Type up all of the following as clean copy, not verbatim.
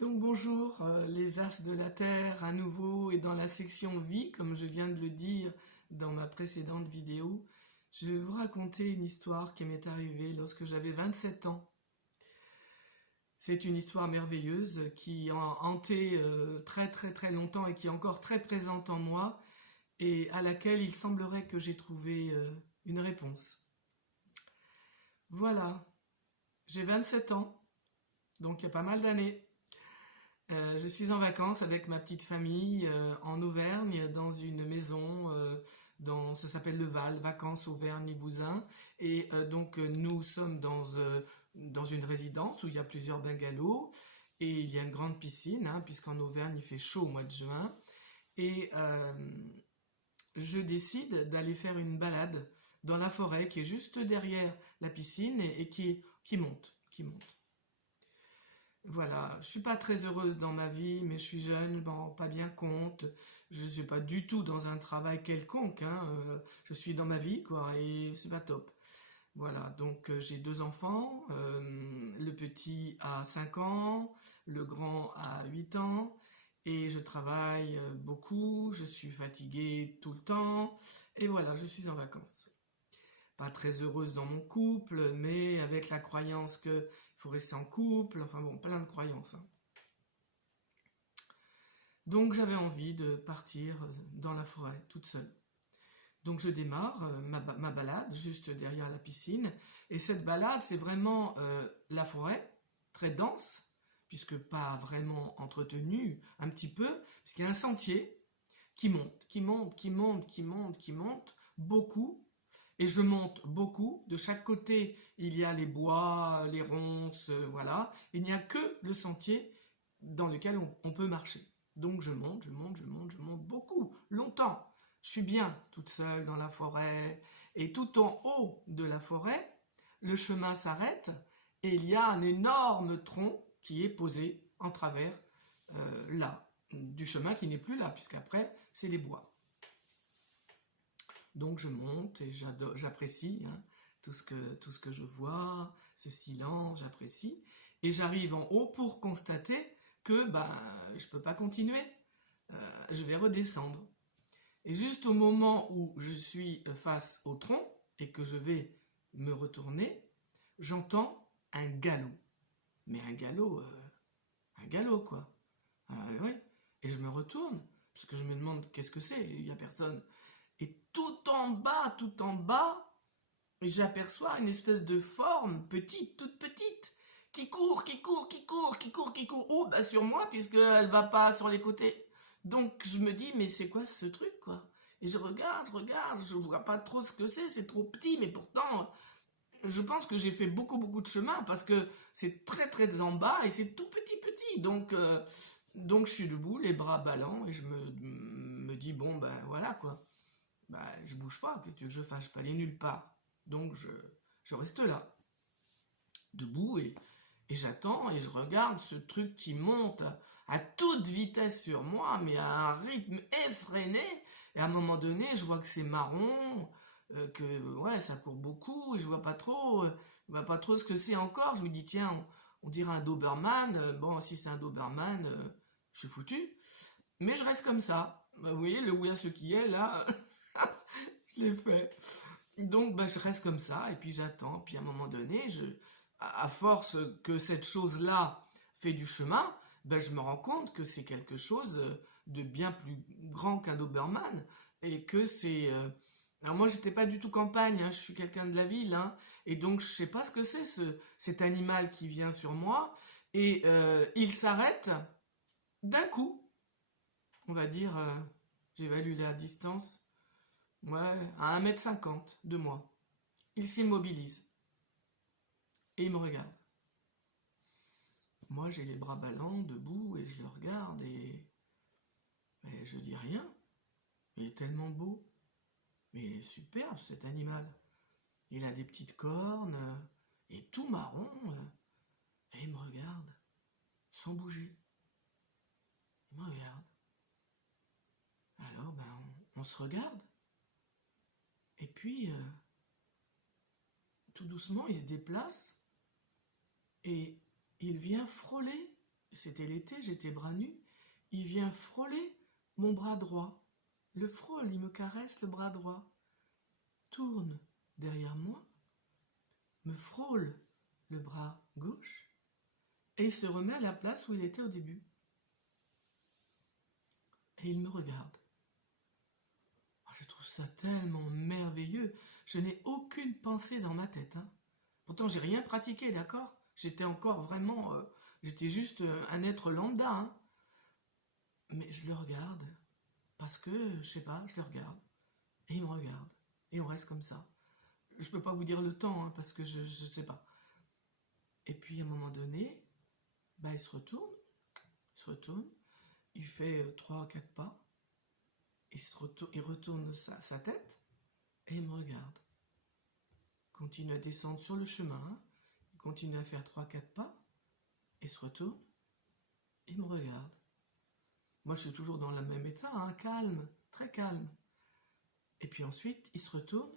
Donc bonjour les As de la Terre à nouveau et dans la section vie, comme je viens de le dire dans ma précédente vidéo, je vais vous raconter une histoire qui m'est arrivée lorsque j'avais 27 ans. C'est une histoire merveilleuse qui a hanté très longtemps et qui est encore très présente en moi et à laquelle il semblerait que j'ai trouvé une réponse. Voilà, j'ai 27 ans, donc il y a pas mal d'années. Je suis en vacances avec ma petite famille en Auvergne, dans une maison, ça s'appelle le Val, Vacances Auvergne-Limousin. Et donc nous sommes dans une résidence où il y a plusieurs bungalows. Et il y a une grande piscine, hein, puisqu'en Auvergne il fait chaud au mois de juin. Et je décide d'aller faire une balade dans la forêt qui est juste derrière la piscine et qui monte. Voilà, je suis pas très heureuse dans ma vie, mais je suis jeune, je m'en rends pas bien compte. Je suis pas du tout dans un travail quelconque, hein, je suis dans ma vie, quoi, et c'est pas top. Voilà, donc j'ai deux enfants, le petit a 5 ans, le grand a 8 ans, et je travaille beaucoup, je suis fatiguée tout le temps, et voilà, je suis en vacances. Pas très heureuse dans mon couple, mais avec la croyance qu'il faut rester en couple, enfin bon, plein de croyances, hein. Donc j'avais envie de partir dans la forêt toute seule. Donc je démarre ma balade juste derrière la piscine, et cette balade c'est vraiment la forêt, très dense, puisque pas vraiment entretenue, un petit peu, puisqu'il y a un sentier qui monte, beaucoup. Et je monte beaucoup. De chaque côté, il y a les bois, les ronces, voilà. Il n'y a que le sentier dans lequel on peut marcher. Donc je monte beaucoup, longtemps. Je suis bien toute seule dans la forêt. Et tout en haut de la forêt, le chemin s'arrête et il y a un énorme tronc qui est posé en travers là, du chemin qui n'est plus là, puisqu'après, c'est les bois. Donc je monte et j'apprécie, hein, tout ce que je vois, ce silence, j'apprécie. Et j'arrive en haut pour constater que je ne peux pas continuer. Je vais redescendre. Et juste au moment où je suis face au tronc et que je vais me retourner, j'entends un galop. Mais un galop quoi. Oui. Et je me retourne, parce que je me demande qu'est-ce que c'est, il n'y a personne. Et tout en bas, j'aperçois une espèce de forme petite, toute petite, qui court. Oh, sur moi, puisqu'elle va pas sur les côtés. Donc je me dis, mais c'est quoi ce truc, quoi? Et je regarde, je vois pas trop ce que c'est trop petit, mais pourtant, je pense que j'ai fait beaucoup de chemin, parce que c'est très en bas, et c'est tout petit. Donc je suis debout, les bras ballants, et je me dis, bon, ben voilà, quoi. Je bouge pas, qu'est-ce que tu veux que je fasse? Je peux aller nulle part. Donc je reste là, debout, et j'attends, et je regarde ce truc qui monte à toute vitesse sur moi, mais à un rythme effréné. Et à un moment donné, je vois que c'est marron, que ouais, ça court beaucoup, et je vois pas trop ce que c'est encore. Je me dis, tiens, on dirait un Doberman. Bon, si c'est un Doberman, je suis foutu. Mais je reste comme ça. Vous voyez, le oui à ce qui est, là, je l'ai fait. Donc je reste comme ça, et puis j'attends. Puis à un moment donné, à force que cette chose-là fait du chemin, je me rends compte que c'est quelque chose de bien plus grand qu'un Doberman. Et que c'est... Alors moi, j'étais pas du tout campagne, hein, je suis quelqu'un de la ville, hein, et donc je sais pas ce que c'est, cet animal qui vient sur moi. Et il s'arrête d'un coup. On va dire, j'évalue la distance, ouais, à 1,50 m de moi. Il s'immobilise et il me regarde. Moi, j'ai les bras ballants, debout, et je le regarde, et je dis rien. Il est tellement beau. Mais superbe, cet animal. Il a des petites cornes, et tout marron, et il me regarde, sans bouger. Il me regarde. Alors, on se regarde. Et puis, tout doucement, il se déplace, et il vient frôler c'était l'été, j'étais bras nus, il vient frôler mon bras droit. Le frôle, il me caresse le bras droit, tourne derrière moi, me frôle le bras gauche, et il se remet à la place où il était au début. Et il me regarde. Je trouve ça tellement merveilleux. Je n'ai aucune pensée dans ma tête. Hein. Pourtant, j'ai rien pratiqué, d'accord? J'étais encore vraiment... j'étais juste un être lambda. Hein. Mais je le regarde. Parce que, je sais pas, je le regarde. Et il me regarde. Et on reste comme ça. Je peux pas vous dire le temps, hein, parce que je sais pas. Et puis, à un moment donné, bah, il se retourne. Il fait 3-4 pas. Il retourne sa tête et il me regarde. Il continue à descendre sur le chemin, il continue à faire 3-4 pas, il se retourne et il me regarde. Moi je suis toujours dans le même état, hein, calme, très calme. Et puis ensuite il se retourne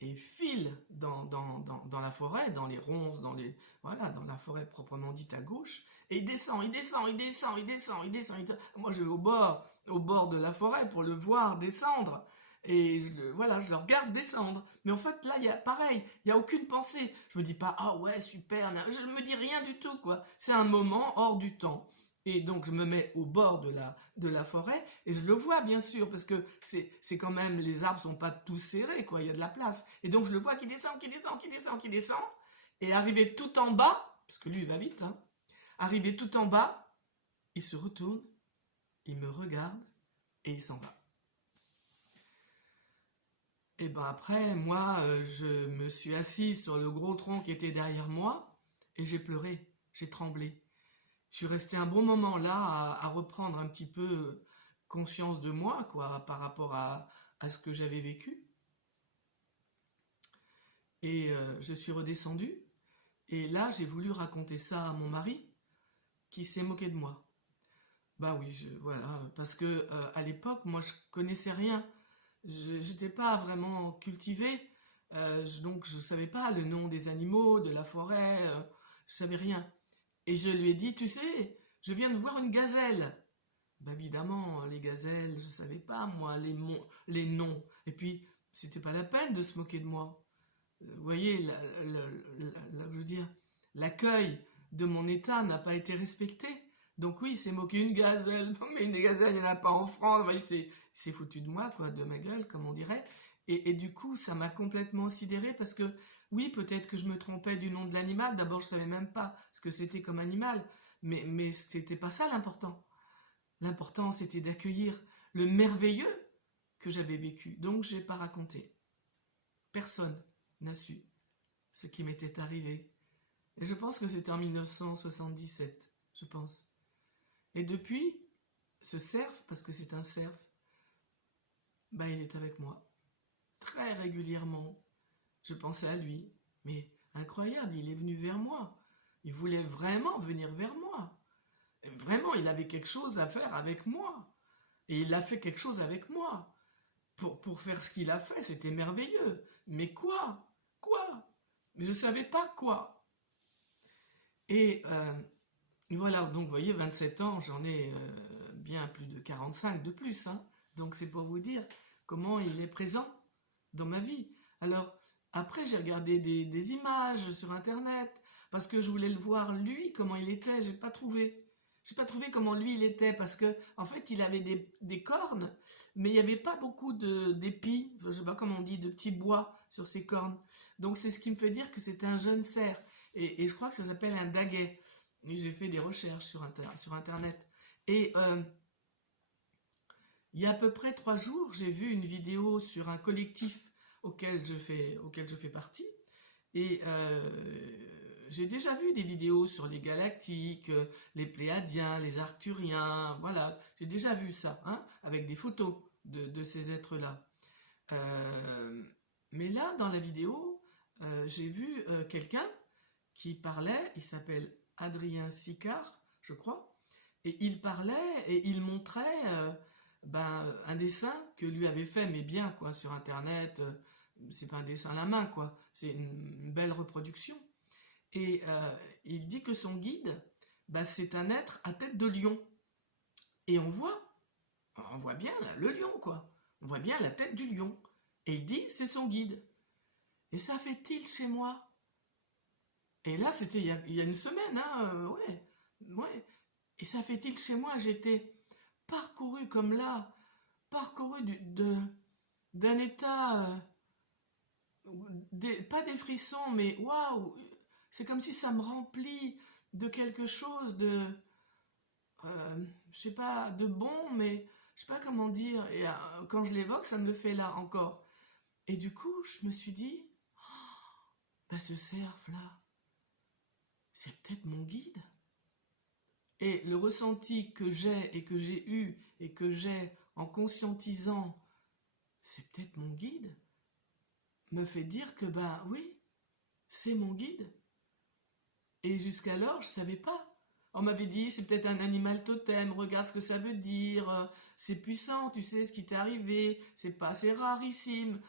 et il file dans la forêt, dans les ronces, voilà, dans la forêt proprement dite à gauche, et il descend. Moi je vais au bord de la forêt pour le voir descendre, et je le regarde descendre. Mais en fait là, il y a pareil, il n'y a aucune pensée. Je me dis pas, ah ouais, super, je ne me dis rien du tout, quoi. C'est un moment hors du temps. Et donc je me mets au bord de la forêt et je le vois bien sûr parce que c'est quand même, les arbres sont pas tous serrés, quoi, il y a de la place. Et donc je le vois qui descend et arrivé tout en bas, parce que lui il va vite, hein, arrivé tout en bas, il se retourne, il me regarde et il s'en va. Et ben après, moi je me suis assis sur le gros tronc qui était derrière moi et j'ai pleuré, j'ai tremblé. Je suis resté un bon moment là à reprendre un petit peu conscience de moi, quoi, par rapport à ce que j'avais vécu. Et je suis redescendue. Et là, j'ai voulu raconter ça à mon mari, qui s'est moqué de moi. Bah oui, voilà, parce que à l'époque, moi, je connaissais rien. Je n'étais pas vraiment cultivée, donc je savais pas le nom des animaux, de la forêt, je savais rien. Et je lui ai dit, tu sais, je viens de voir une gazelle. Ben évidemment, les gazelles, je savais pas, moi, les noms. Et puis, c'était pas la peine de se moquer de moi. Vous voyez, je veux dire, l'accueil de mon état n'a pas été respecté. Donc oui, il s'est moqué une gazelle. Mais une gazelle, il n'y en a pas en France. Enfin, il s'est foutu de moi, quoi, de ma gueule, comme on dirait. Et du coup, ça m'a complètement sidérée parce que, oui, peut-être que je me trompais du nom de l'animal. D'abord, je savais même pas ce que c'était comme animal. Mais c'était pas ça l'important. L'important, c'était d'accueillir le merveilleux que j'avais vécu. Donc, j'ai pas raconté. Personne n'a su ce qui m'était arrivé. Et je pense que c'était en 1977, je pense. Et depuis, ce cerf, parce que c'est un cerf, ben, il est avec moi. Très régulièrement. Je pensais à lui. Mais incroyable, il est venu vers moi. Il voulait vraiment venir vers moi. Et vraiment, il avait quelque chose à faire avec moi. Et il a fait quelque chose avec moi. Pour faire ce qu'il a fait, c'était merveilleux. Mais quoi? Je ne savais pas quoi. Et voilà, donc vous voyez, 27 ans, j'en ai bien plus de 45 de plus. Hein. Donc c'est pour vous dire comment il est présent dans ma vie. Alors, après, j'ai regardé des images sur Internet, parce que je voulais le voir, lui, comment il était, j'ai pas trouvé. J'ai pas trouvé comment lui il était, parce que en fait il avait des cornes, mais il n'y avait pas beaucoup d'épis, je sais pas comment on dit, de petits bois sur ses cornes. Donc c'est ce qui me fait dire que c'était un jeune cerf. Et je crois que ça s'appelle un daguet. Et j'ai fait des recherches sur Internet. Et il y a à peu près 3 jours, j'ai vu une vidéo sur un collectif auquel je fais partie. Et j'ai déjà vu des vidéos sur les galactiques, les pléiadiens, les arcturiens, voilà, j'ai déjà vu ça, hein, avec des photos de ces êtres-là. Mais là, dans la vidéo, j'ai vu quelqu'un qui parlait, il s'appelle Adrien Sicard, je crois, et il parlait et il montrait un dessin que lui avait fait, mais bien, quoi, sur Internet. C'est pas un dessin à la main, quoi, c'est une belle reproduction. Et il dit que son guide bah, c'est un être à tête de lion. Et on voit bien là, le lion, quoi. On voit bien la tête du lion. Et il dit, c'est son guide. Et ça fait tilt chez moi. Et là, c'était il y a une semaine, hein, ouais. Et ça fait tilt chez moi, j'étais parcouru comme là, parcouru d'un état, pas des frissons, mais waouh, c'est comme si ça me remplit de quelque chose je sais pas, de bon, mais je sais pas comment dire. Et quand je l'évoque, ça me le fait là encore. Et du coup, je me suis dit, bah ce cerf-là, c'est peut-être mon guide. Et le ressenti que j'ai et que j'ai eu et que j'ai en conscientisant, c'est peut-être mon guide, me fait dire que bah oui, c'est mon guide. Et jusqu'alors, je savais pas. On m'avait dit, c'est peut-être un animal totem, regarde ce que ça veut dire, c'est puissant, tu sais ce qui t'est arrivé, c'est rarissime.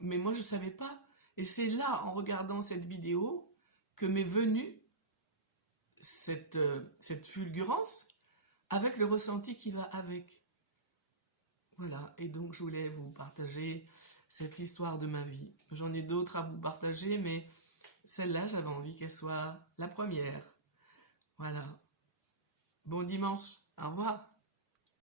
Mais moi, je savais pas. Et c'est là, en regardant cette vidéo, que m'est venue cette fulgurance avec le ressenti qui va avec. Voilà, et donc je voulais vous partager cette histoire de ma vie. J'en ai d'autres à vous partager, mais celle-là, j'avais envie qu'elle soit la première. Voilà. Bon dimanche, au revoir.